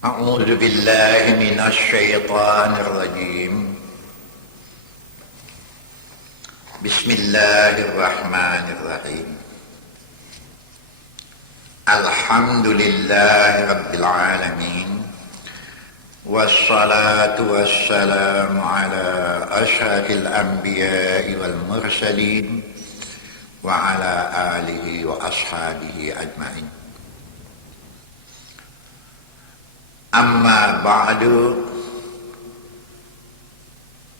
أعوذ بالله من الشيطان الرجيم. بسم الله الرحمن الرحيم. الحمد لله رب العالمين، والصلاة والسلام على أشرف الأنبياء والمرسلين وعلى آله وأصحابه أجمعين. Amma ba'du,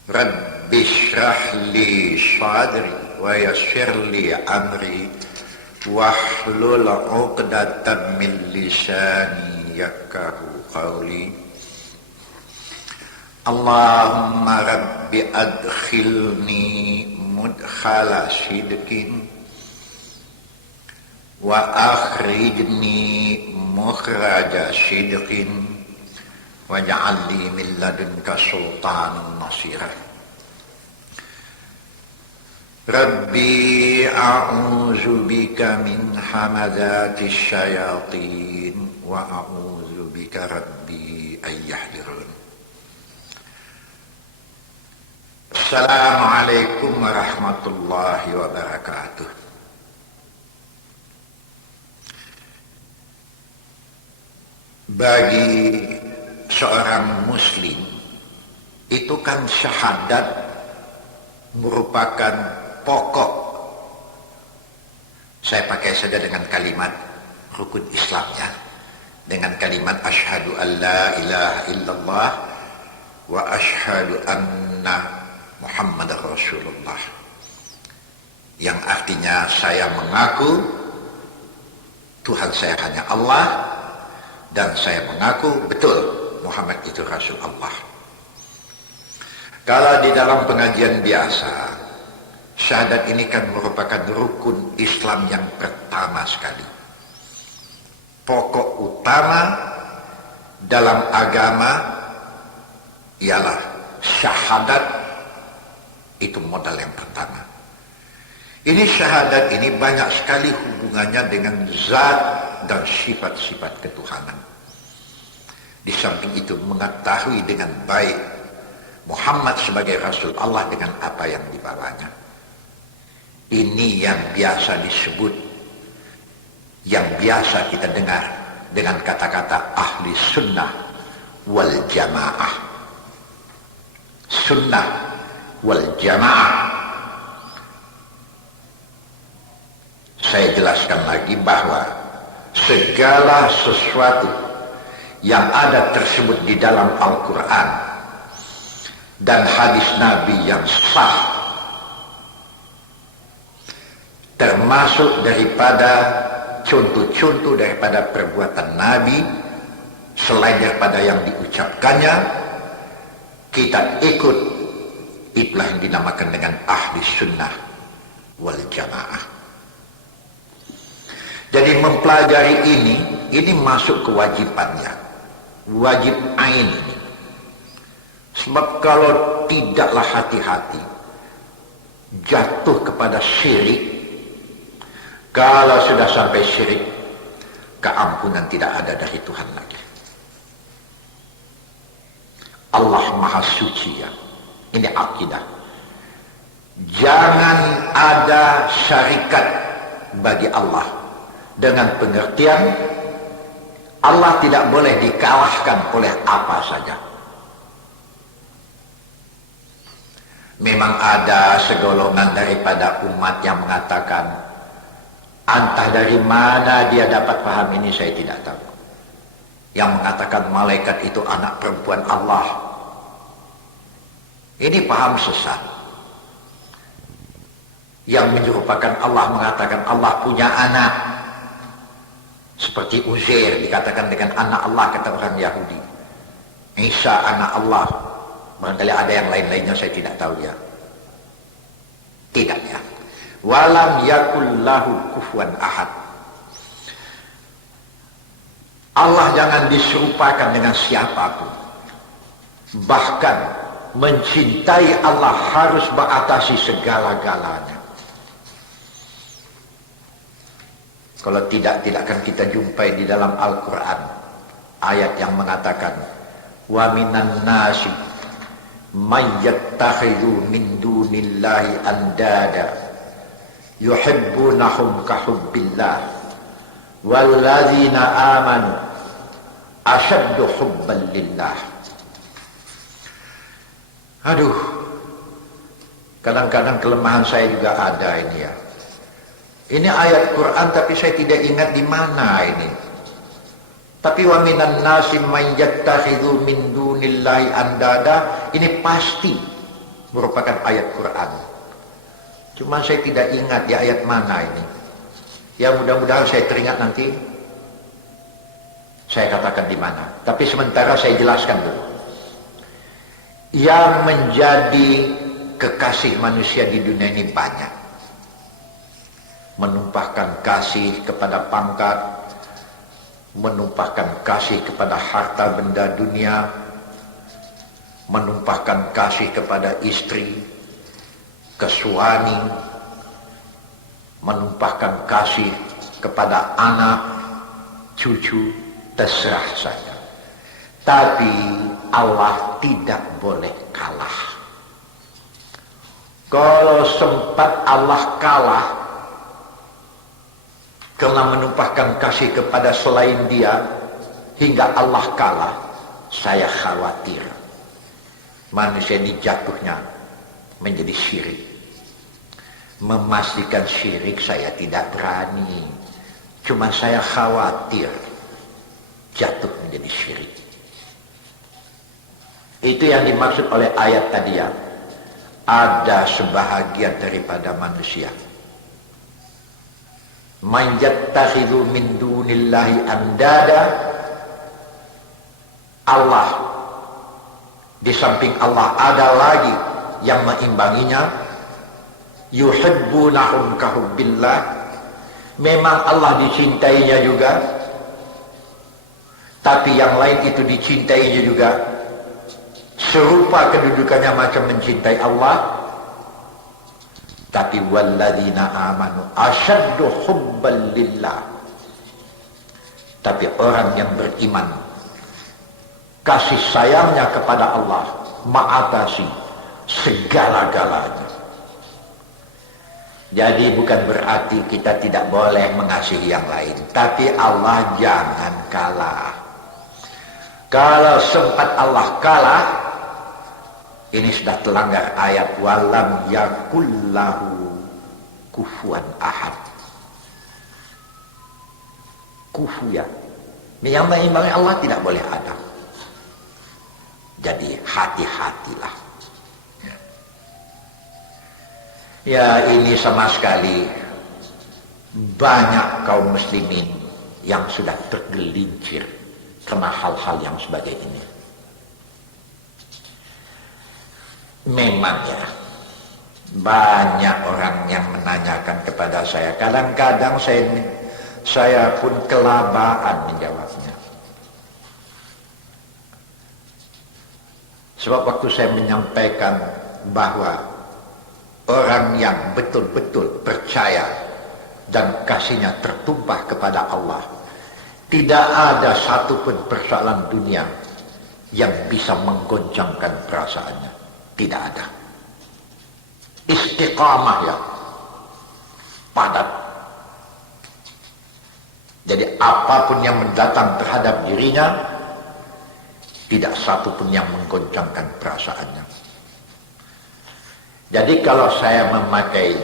Rabbi shrah li sadri wa yassir li amri wahlul 'uqdatam min lisani yafqahu qawli. Allahumma rabbi adkhilni mudkhala sidqin wa akhrijni mukhraja sidqin waj'al li min ladunka sultanan nasira. Rabbi a'udzu bika min hamadatis syayatin wa a'udzu bika rabbi an yahdurun. Assalamualaikum warahmatullahi wabarakatuh. Bagi seorang muslim itu kan syahadat merupakan pokok. Saya pakai saja dengan kalimat rukun Islamnya, dengan kalimat asyhadu an la ilaha illallah wa asyhadu anna muhammadar rasulullah, yang artinya saya mengaku Tuhan saya hanya Allah, dan saya mengaku betul Muhammad itu Rasul Allah. Kalau di dalam pengajian biasa, syahadat ini kan merupakan rukun Islam yang pertama sekali. Pokok utama dalam agama ialah syahadat, itu modal yang pertama. Ini syahadat ini banyak sekali hubungannya dengan zat dan sifat-sifat ketuhanan. Di samping itu mengetahui dengan baik Muhammad sebagai Rasul Allah dengan apa yang dibawanya. Ini yang biasa disebut, yang biasa kita dengar dengan kata-kata ahli sunnah wal jamaah. Sunnah wal jamaah. Saya jelaskan lagi bahwa segala sesuatu yang ada tersebut di dalam Al-Quran dan hadis Nabi yang sah, termasuk daripada contoh-contoh daripada perbuatan Nabi, selain daripada yang diucapkannya, kita ikut. Itulah yang dinamakan dengan ahli sunnah wal jamaah. Jadi mempelajari ini masuk kewajibannya, wajib ain ini. Sebab kalau tidaklah hati-hati, jatuh kepada syirik. Kalau sudah sampai syirik, keampunan tidak ada dari Tuhan lagi. Allah Maha Suci ya. Ini akidah. Jangan ada syarikat bagi Allah, dengan pengertian Allah tidak boleh dikalahkan oleh apa saja. Memang ada segolongan daripada umat yang mengatakan, entah dari mana dia dapat paham ini, saya tidak tahu, yang mengatakan malaikat itu anak perempuan Allah. Ini paham sesat. Yang menyerupakan Allah mengatakan Allah punya anak, seperti Uzair dikatakan dengan anak Allah kata orang Yahudi. Isa anak Allah. Barangkali ada yang lain-lainnya, saya tidak tahu ya. Tidak ya. Walam yakul lahu kufuwan ahad. Allah jangan diserupakan dengan siapapun. Bahkan mencintai Allah harus mengatasi segala-galanya. Kalau tidak akan kita jumpai di dalam Al-Quran ayat yang mengatakan wa minan nasi may yattakhidhu min dunillahi andada yuhibbunahum ka hubbillah walladzina amanu asyaddu hubban lillah. Aduh, kadang-kadang kelemahan saya juga ada ini ya. Ini ayat Quran tapi saya tidak ingat di mana ini. Tapi wa minan nasi may yattakhidhu min dunillahi andada, ini pasti merupakan ayat Quran. Cuma saya tidak ingat di ayat mana ini. Ya mudah-mudahan saya teringat nanti. Saya katakan di mana. Tapi sementara saya jelaskan dulu. Yang menjadi kekasih manusia di dunia ini banyak. Menumpahkan kasih kepada pangkat, menumpahkan kasih kepada harta benda dunia, menumpahkan kasih kepada istri, ke suami, menumpahkan kasih kepada anak, cucu, terserah saja. Tapi Allah tidak boleh kalah. Kalau sempat Allah kalah karena menumpahkan kasih kepada selain Dia hingga Allah kalah, saya khawatir manusia ini jatuhnya menjadi syirik. Memastikan syirik saya tidak berani, cuma saya khawatir jatuh menjadi syirik. Itu yang dimaksud oleh ayat tadi ya. Ada sebahagian daripada manusia man yattakhidhu min dunillahi andada, Allah di samping Allah ada lagi yang mengimbanginya. Yuhibbunahum ka hubbillah, memang Allah dicintainya juga, tapi yang lain itu dicintainya juga. Serupa kedudukannya macam mencintai Allah. Tapi walladzina amanu asyaddu hubban lillah, tapi orang yang beriman kasih sayangnya kepada Allah mengatasi segala-galanya. Jadi bukan berarti kita tidak boleh mengasihi yang lain, tapi Allah jangan kalah. Kalau sempat Allah kalah, ini sudah terlanggar ayat walam yakullahu kufuwan ahad. Kufu ya, yang mengimbangi Allah tidak boleh ada. Jadi hati-hatilah. Ya, ini sama sekali banyak kaum muslimin yang sudah tergelincir karena hal-hal yang sebagai ini. Memang ya, banyak orang yang menanyakan kepada saya. Kadang-kadang saya pun kelabaan menjawabnya. Sebab waktu saya menyampaikan bahwa orang yang betul-betul percaya dan kasihnya tertumpah kepada Allah, tidak ada satupun persoalan dunia yang bisa menggoncangkan perasaannya. Tidak ada. Istiqamah ya, padat. Jadi apapun yang mendatang terhadap dirinya, tidak satupun yang menggoncangkan perasaannya. Jadi kalau saya memakai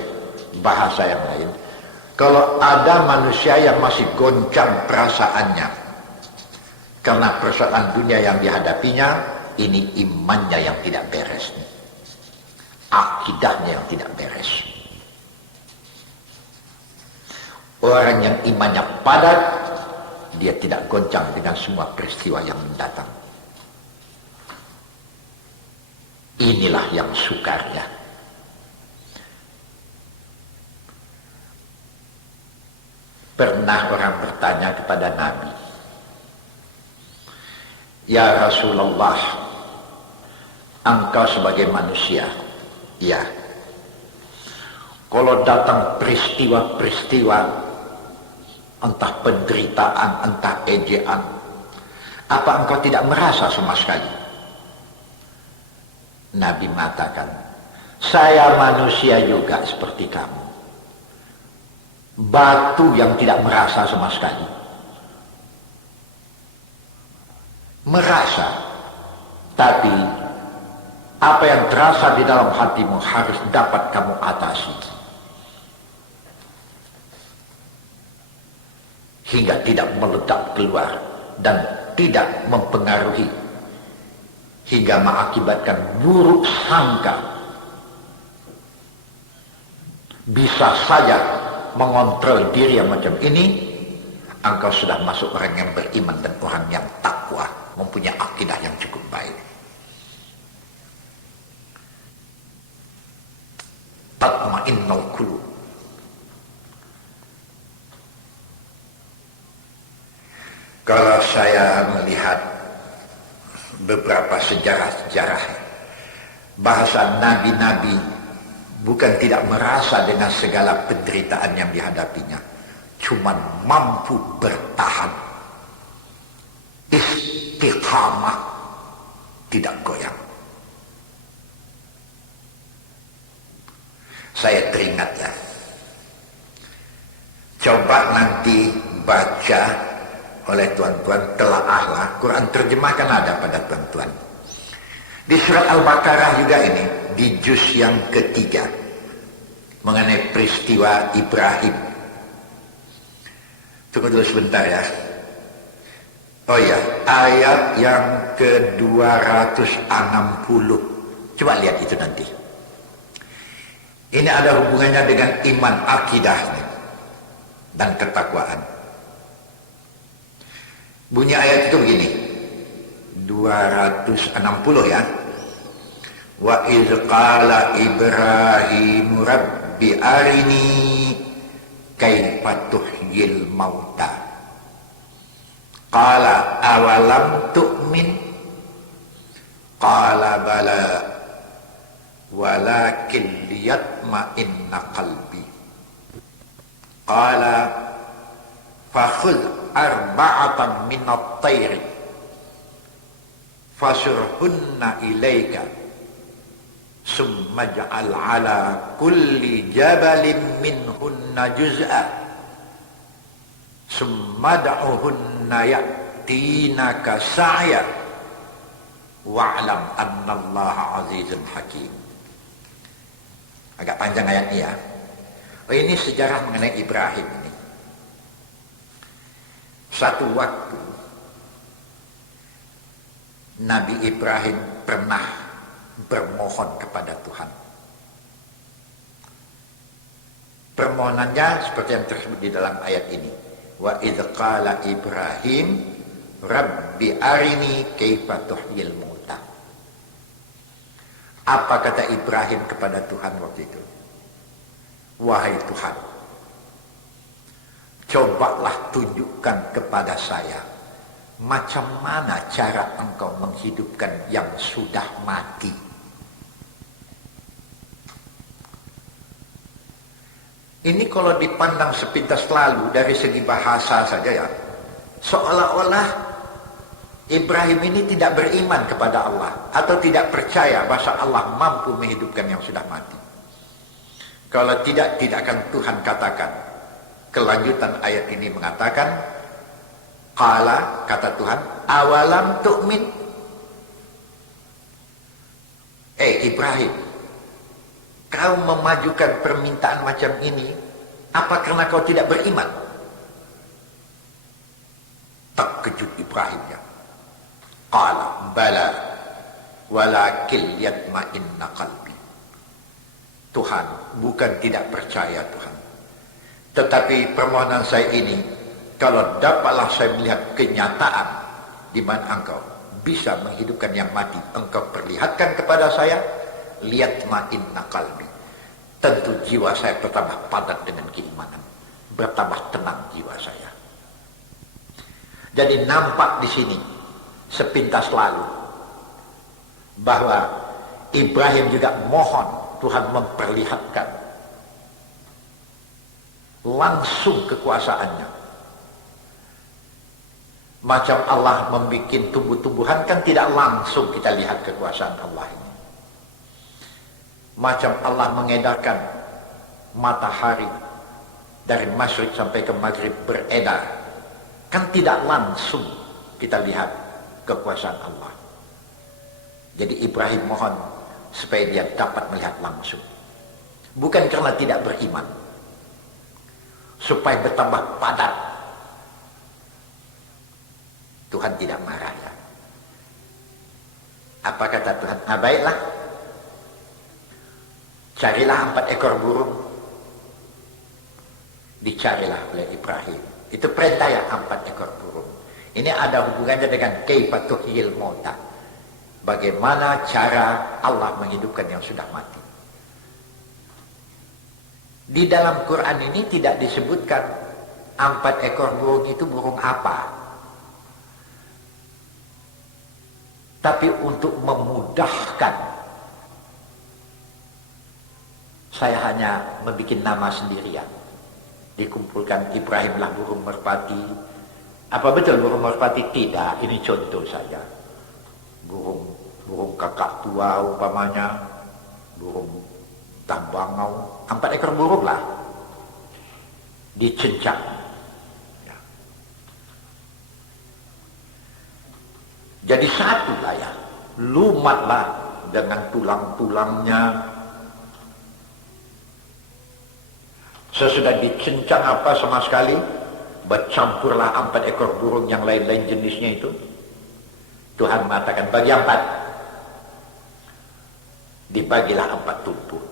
bahasa yang lain, kalau ada manusia yang masih goncang perasaannya karena persoalan dunia yang dihadapinya, ini imannya yang tidak beres, akidahnya yang tidak beres. Orang yang imannya padat, dia tidak goncang dengan semua peristiwa yang mendatang. Inilah yang sukarnya. Pernah orang bertanya kepada Nabi, "Ya Rasulullah, engkau sebagai manusia, ya, kalau datang peristiwa-peristiwa, entah penderitaan, entah ejaan, Apa engkau tidak merasa sama sekali? Nabi mengatakan, saya manusia juga seperti kamu. Batu yang tidak merasa sama sekali. Merasa, tapi apa yang terasa di dalam hatimu harus dapat kamu atasi. Hingga tidak meledak keluar dan tidak mempengaruhi. Hingga mengakibatkan buruk sangka. Bisa saja mengontrol diri yang macam ini, engkau sudah masuk orang yang beriman dan orang yang takwa, mempunyai akidah yang cukup baik. Tatma'innul qulub. Kalau saya melihat beberapa sejarah-sejarah, bahasa nabi-nabi bukan tidak merasa dengan segala penderitaan yang dihadapinya, cuman mampu bertahan, istiqamah, tidak goyang. Saya teringat ya, coba nanti baca oleh tuan-tuan, telaahlah Quran terjemahkan ada pada tuan-tuan. Di surat Al-Baqarah juga ini, di juz yang ketiga, mengenai peristiwa Ibrahim. Tunggu dulu sebentar ya. Oh ya, ayat yang ke-260. Coba lihat itu nanti. Ini ada hubungannya dengan iman, akidah dan ketakwaan. Bunyi ayat itu begini, 260 ya. Wa idz qala Ibrahim rabbi arini kaifa tuhyil mauta. Qala awalam tu'min? Qala bala walakin liyatma'inna qalbi. Qala fakhudh arba'atan minat tayri fasurhunna ilaika summa ja'al ala kulli jabalin minhunna juz'a summa da'uhunna ya'tinaka sa'ya wa'lam annallaha azizun hakim. Agak panjang ayatnya ya. Oh, ini sejarah mengenai Ibrahim ini. Satu waktu Nabi Ibrahim pernah bermohon kepada Tuhan. Permohonannya seperti yang tersebut di dalam ayat ini. Wa idz qala Ibrahim rabbi arini kaifa tuhyil mauta. Apa kata Ibrahim kepada Tuhan waktu itu? Wahai Tuhan, cobalah tunjukkan kepada saya macam mana cara engkau menghidupkan yang sudah mati. Ini kalau dipandang sepintas lalu dari segi bahasa saja ya, seolah-olah Ibrahim ini tidak beriman kepada Allah atau tidak percaya bahwa Allah mampu menghidupkan yang sudah mati. Kalau tidak akan Tuhan katakan. Kelanjutan ayat ini mengatakan, qala, kata Tuhan, awalam tu'min? Ibrahim, kau memajukan permintaan macam ini, apa karena kau tidak beriman? Terkejut Ibrahim ya. Qala bala walakin yatma'inna qalbi. Tuhan, bukan tidak percaya Tuhan, tetapi permohonan saya ini, kalau dapatlah saya melihat kenyataan di mana engkau bisa menghidupkan yang mati, engkau perlihatkan kepada saya, lihat ma'inna qalbi. Tentu jiwa saya bertambah padat dengan keimanan, bertambah tenang jiwa saya. Jadi nampak di sini sepintas lalu bahwa Ibrahim juga mohon Tuhan memperlihatkan langsung kekuasaannya, Macam Allah membuat tumbuh-tumbuhan, kan tidak langsung kita lihat kekuasaan Allah ini. Macam Allah mengedarkan matahari dari masyrik sampai ke maghrib beredar, kan tidak langsung kita lihat kekuasaan Allah. Jadi Ibrahim mohon supaya dia dapat melihat langsung. Bukan karena tidak beriman, supaya bertambah padat. Tuhan tidak marah ya. Apa kata Tuhan? Nah, baiklah, carilah 4 ekor burung. Dicarilah oleh Ibrahim. Itu perintah ya, 4 ekor burung. Ini ada hubungannya dengan kaifa tuhyil mauta. Bagaimana cara Allah menghidupkan yang sudah mati. Di dalam Quran ini tidak disebutkan 4 ekor burung itu burung apa. Tapi untuk memudahkan, saya hanya membuat nama sendirian. Dikumpulkan Ibrahimlah burung merpati. Apa betul burung merpati? Tidak, ini contoh saja. Burung kakak tua umpamanya, burung tambangau, 4 ekor burung lah. Dicencang. Jadi satu lah ya, lumatlah dengan tulang-tulangnya. Sesudah dicencang apa sama sekali, bercampurlah 4 ekor burung yang lain-lain jenisnya itu. Tuhan mengatakan bagi 4. Dibagilah 4 tumpuk.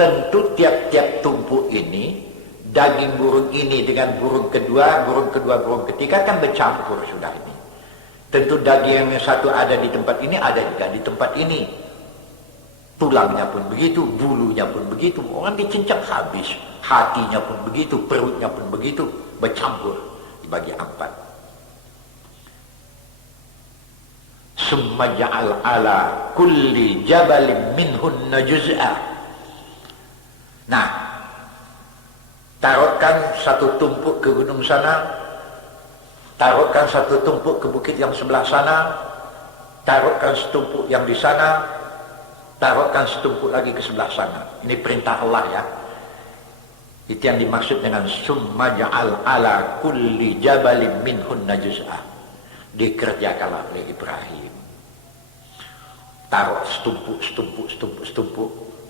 Tentu tiap-tiap tumpuk ini, daging burung ini dengan burung kedua, burung ketiga kan bercampur sudah ini. Tentu daging yang satu ada di tempat ini, ada juga di tempat ini. Tulangnya pun begitu, bulunya pun begitu. Orang dicincang habis. Hatinya pun begitu, perutnya pun begitu. Bercampur dibagi 4. Summa ja'al ala kulli jabalin minhunna juz'a. Nah, taruhkan satu tumpuk ke gunung sana, taruhkan satu tumpuk ke bukit yang sebelah sana, taruhkan setumpuk yang di sana, taruhkan setumpuk lagi ke sebelah sana. Ini perintah Allah ya. Itu yang dimaksud dengan summa ja'al ala kulli jabalin minhunna juz'a. Dikerjakanlah oleh Ibrahim. Taruh setumpuk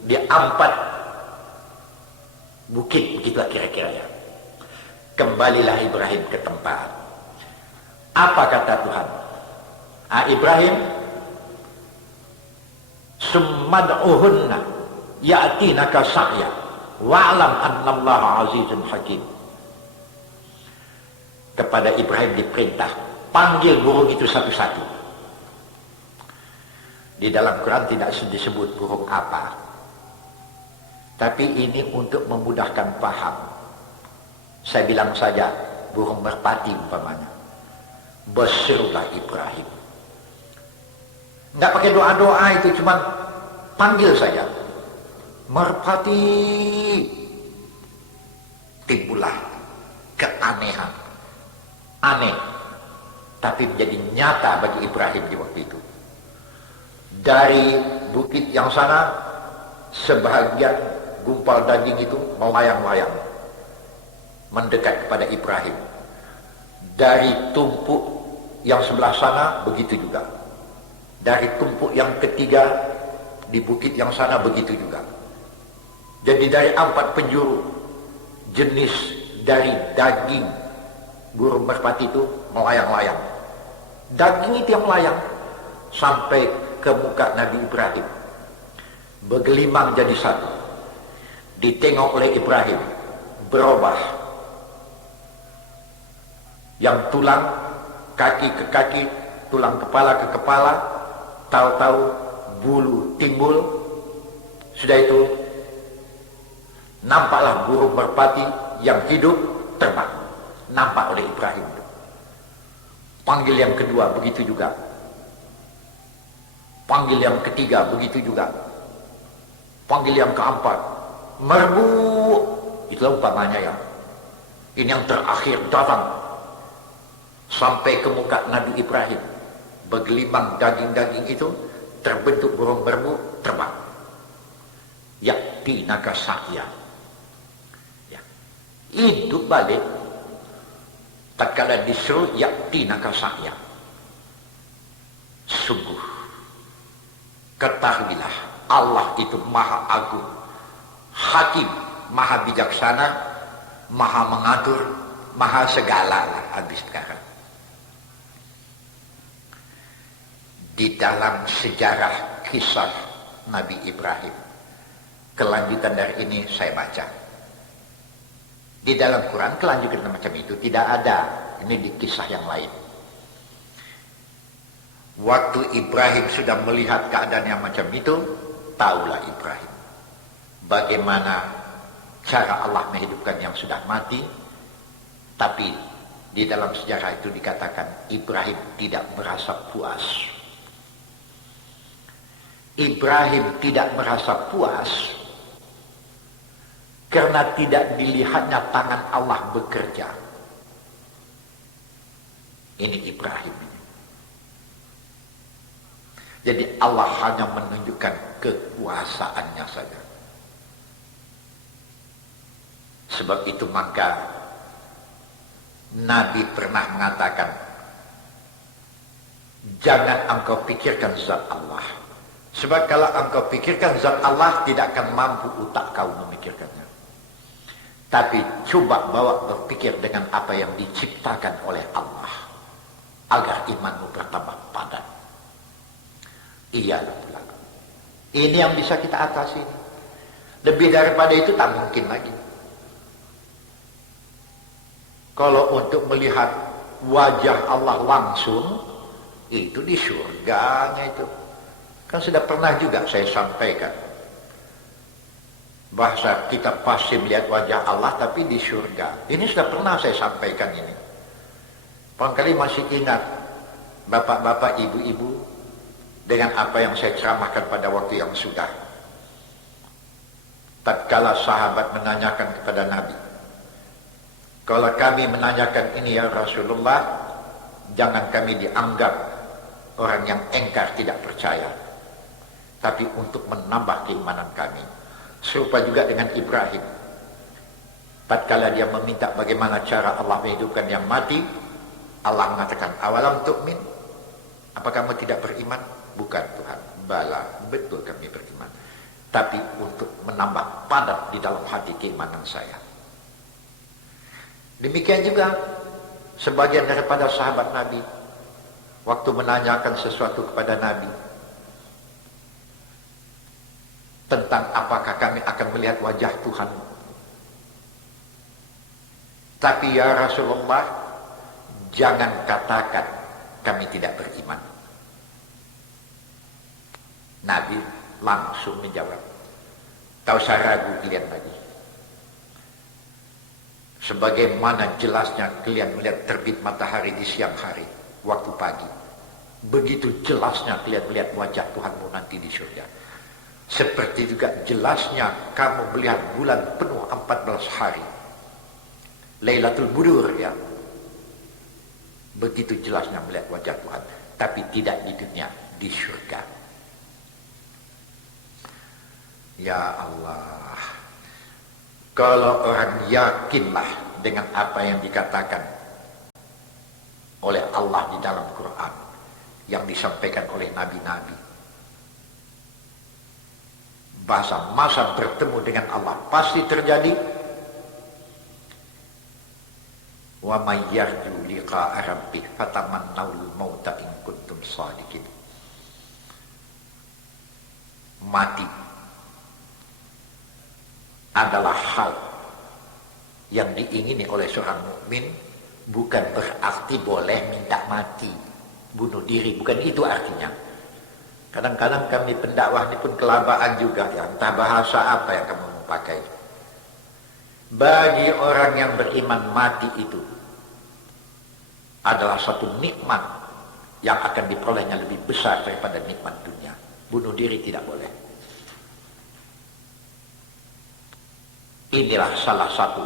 di 4 bukit, begitulah kira-kira ya. Kembalilah Ibrahim ke tempat. Apa kata Tuhan? Ibrahim, summad'uhunna ya'tinaka sa'ya wa'lam annallaha azizun hakim. Kepada Ibrahim diperintah, panggil burung itu satu-satu. Di dalam Quran tidak disebut burung apa. Tapi ini untuk memudahkan paham. Saya bilang saja, burung merpati umpamanya. Berserulah Ibrahim. Enggak pakai doa-doa itu, cuma panggil saja. Merpati. Timbullah keanehan. Aneh. Tapi menjadi nyata bagi Ibrahim di waktu itu. Dari bukit yang sana, sebahagian gumpal daging itu melayang-layang. Mendekat kepada Ibrahim. Dari tumpuk yang sebelah sana, begitu juga. Dari tumpuk yang ketiga, di bukit yang sana, begitu juga. Jadi dari 4 penjuru, jenis dari daging burung merpati itu melayang-layang. Daging itu yang melayang sampai ke muka Nabi Ibrahim. Bergelimang jadi satu. Ditengok oleh Ibrahim, berubah. Yang tulang, kaki ke kaki, tulang kepala ke kepala, tahu-tahu bulu timbul. Sudah itu, nampaklah burung merpati yang hidup terbang. Nampak oleh Ibrahim. Panggil yang kedua, begitu juga. Panggil yang ketiga, begitu juga. Panggil yang keempat, merbu. Itulah umpamanya ya. Ini yang terakhir datang. sampai ke muka Nabi Ibrahim. Bergelimang daging-daging itu terbentuk burung merbu terbang. Yakti naga sakya. Ya. Hidup balik. Tatkala disuruh yakti naga sakya. Sungguh. Ketahuilah Allah itu maha agung. Hakim, maha bijaksana, maha mengatur, maha segala. Habis sekarang. Di dalam sejarah kisah Nabi Ibrahim, kelanjutan dari ini saya baca. Di dalam Quran kelanjutan macam itu tidak ada. Ini di kisah yang lain. Waktu Ibrahim sudah melihat keadaan yang macam itu, tahulah Ibrahim bagaimana cara Allah menghidupkan yang sudah mati. Tapi di dalam sejarah itu dikatakan Ibrahim tidak merasa puas. Ibrahim tidak merasa puas karena tidak dilihatnya tangan Allah bekerja. Ini Ibrahim. Jadi Allah hanya menunjukkan kekuasaannya saja. Sebab itu maka Nabi pernah mengatakan, jangan engkau pikirkan zat Allah. Sebab kalau engkau pikirkan zat Allah, tidak akan mampu otak kau memikirkannya. Tapi coba bawa berpikir dengan apa yang diciptakan oleh Allah, agar imanmu bertambah padat. Iyalah pula. Ini yang bisa kita atasi. Lebih daripada itu tak mungkin lagi. Kalau untuk melihat wajah Allah langsung, itu di surganya itu. Kan sudah pernah juga saya sampaikan. Bahasa kita pasti melihat wajah Allah tapi di surga. Ini sudah pernah saya sampaikan ini. Barangkali masih ingat bapak-bapak, ibu-ibu dengan apa yang saya ceramahkan pada waktu yang sudah. Tatkala sahabat menanyakan kepada Nabi, kalau kami menanyakan ini ya Rasulullah, jangan kami dianggap orang yang engkar tidak percaya, tapi untuk menambah keimanan kami. Serupa juga dengan Ibrahim. Tatkala dia meminta bagaimana cara Allah menghidupkan yang mati, Allah mengatakan, awalam tu'min? Apa kamu tidak beriman? Bukan Tuhan. Bala, betul kami beriman. Tapi untuk menambah padat di dalam hati keimanan saya. Demikian juga sebagian daripada sahabat Nabi, waktu menanyakan sesuatu kepada Nabi, tentang apakah kami akan melihat wajah Tuhan. Tapi ya Rasulullah, jangan katakan kami tidak beriman. Nabi langsung menjawab, tak usah ragu kalian lagi. Sebagaimana jelasnya kalian melihat terbit matahari di siang hari, waktu pagi, begitu jelasnya kalian melihat wajah Tuhanmu nanti di surga. Seperti juga jelasnya kamu melihat bulan penuh 14 hari. Lailatul Budur ya. Begitu jelasnya melihat wajah Tuhan. Tapi tidak di dunia, di surga. Ya Allah. Kalau orang yakinlah dengan apa yang dikatakan oleh Allah di dalam Quran, yang disampaikan oleh nabi-nabi, bahasa masa bertemu dengan Allah pasti terjadi. Wa may yarju liqa'a rabbih fatamannawul mauta in kuntum shadiqin. Mati adalah hal yang diingini oleh seorang mukmin, bukan berarti boleh minta mati, bunuh diri, bukan itu artinya. Kadang-kadang kami pendakwah ini pun kelabaan juga ya, entah bahasa apa yang kamu mau pakai. Bagi orang yang beriman, mati itu adalah satu nikmat yang akan diperolehnya lebih besar daripada nikmat dunia. Bunuh diri tidak boleh. Inilah salah satu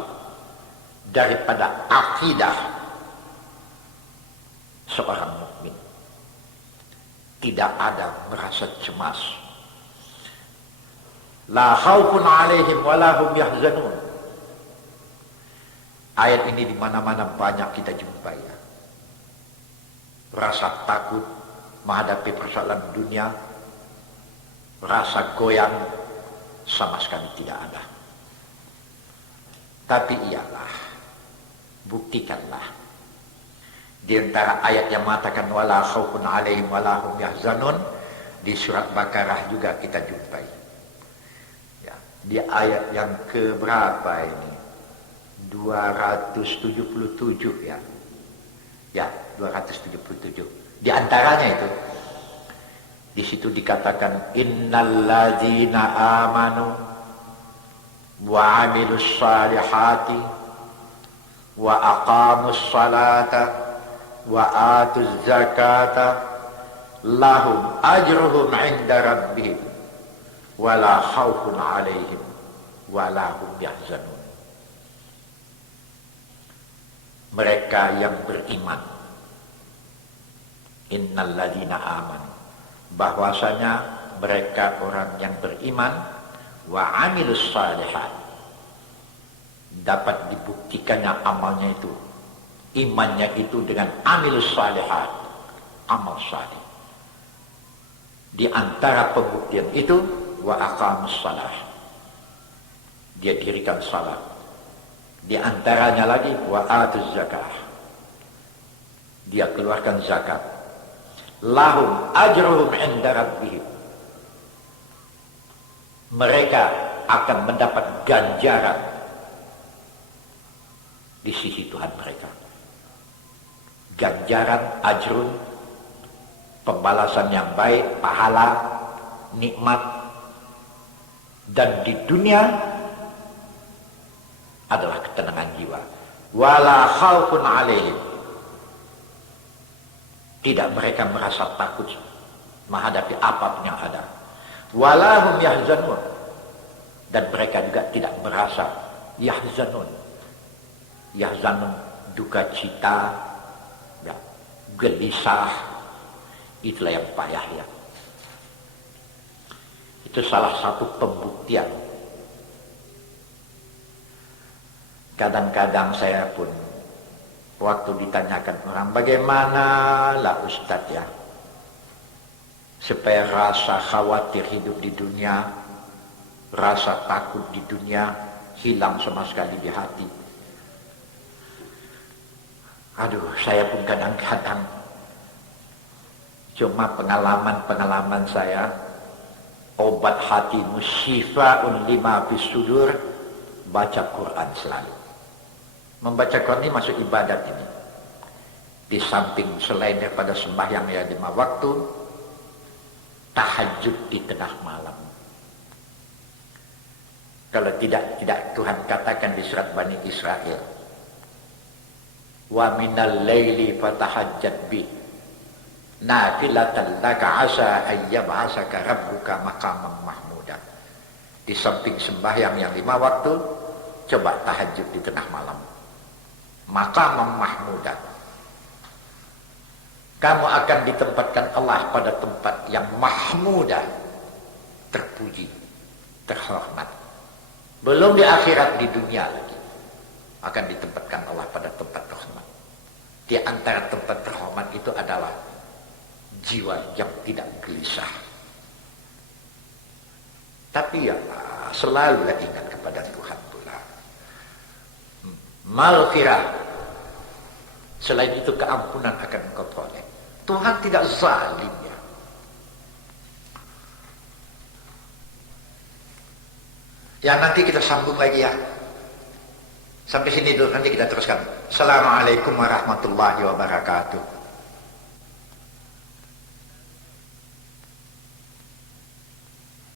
daripada akidah seorang mukmin. Tidak ada merasa cemas. La khaufun alaihim wa la hum yahzanun. Ayat ini di mana-mana banyak kita jumpai ya. Rasa takut menghadapi persoalan dunia, rasa goyang sama sekali tidak ada. Tapi ialah, buktikanlah di antara ayat yang mengatakan wala khaufun alaihim wala hum yahzanun, di surat Baqarah juga kita jumpai. Ya, di ayat yang keberapa ini? 277 ya. Ya, 277. Di antaranya itu di situ dikatakan innalladzina amanu wa 'amilus salihati wa aqamus salata wa atuz zakata lahum ajruhum 'inda rabbihim wala khaufun 'alaihim wala hum yahzanun. Mereka yang beriman, innalladzina amanu, bahwasanya mereka orang yang beriman, wa amilus salihat, dapat dibuktikannya amalnya itu, imannya itu dengan amilus salihat, amal salih. Di antara pembuktian itu wa aqamus salah, dia dirikan salat. Di antaranya lagi wa atuz zakah, dia keluarkan zakat. Lahum ajruhum 'inda rabbihim, mereka akan mendapat ganjaran di sisi Tuhan mereka. Ganjaran, ajrun, pembalasan yang baik, pahala, nikmat. Dan di dunia adalah ketenangan jiwa. Wala khaufun 'alaihim, tidak mereka merasa takut menghadapi apapun yang ada. Wala hum yahzanun, dan mereka juga tidak merasa yahzanun. Yahzanun, duka cita, ya, gelisah, itulah yang payah ya. Itu salah satu pembuktian. Kadang-kadang saya pun waktu ditanyakan orang, bagaimana lah Ustadz ya supaya rasa khawatir hidup di dunia, rasa takut di dunia hilang sama sekali di hati. Aduh, saya pun kadang-kadang cuma pengalaman saya, obat hatimu syifa'un lima fis sudur, baca Quran selalu. Membaca Quran ini masuk ibadat ini. Di samping selain daripada sembahyang ya 5 waktu, tahajud di tengah malam. Kalau tidak Tuhan katakan di surat Bani Israel, wa minal laili fatahajjat bi nafilatan laka asa ayyab'asaka rabbuka maqaman mahmuda. Di samping sembahyang yang 5 waktu, coba tahajud di tengah malam. Maqaman mahmuda, kamu akan ditempatkan Allah pada tempat yang mahmuda, terpuji, terhormat. Belum di akhirat, di dunia lagi akan ditempatkan Allah pada tempat terhormat. Di antara tempat terhormat itu adalah jiwa yang tidak gelisah. Tapi ya selalulah ingat kepada Tuhan pula. Maghfirah, selain itu keampunan akan engkau peroleh. Tuhan tidak zalim ya. Ya nanti kita sambung lagi ya. Sampai sini dulu, nanti kita teruskan. Assalamualaikum warahmatullahi wabarakatuh.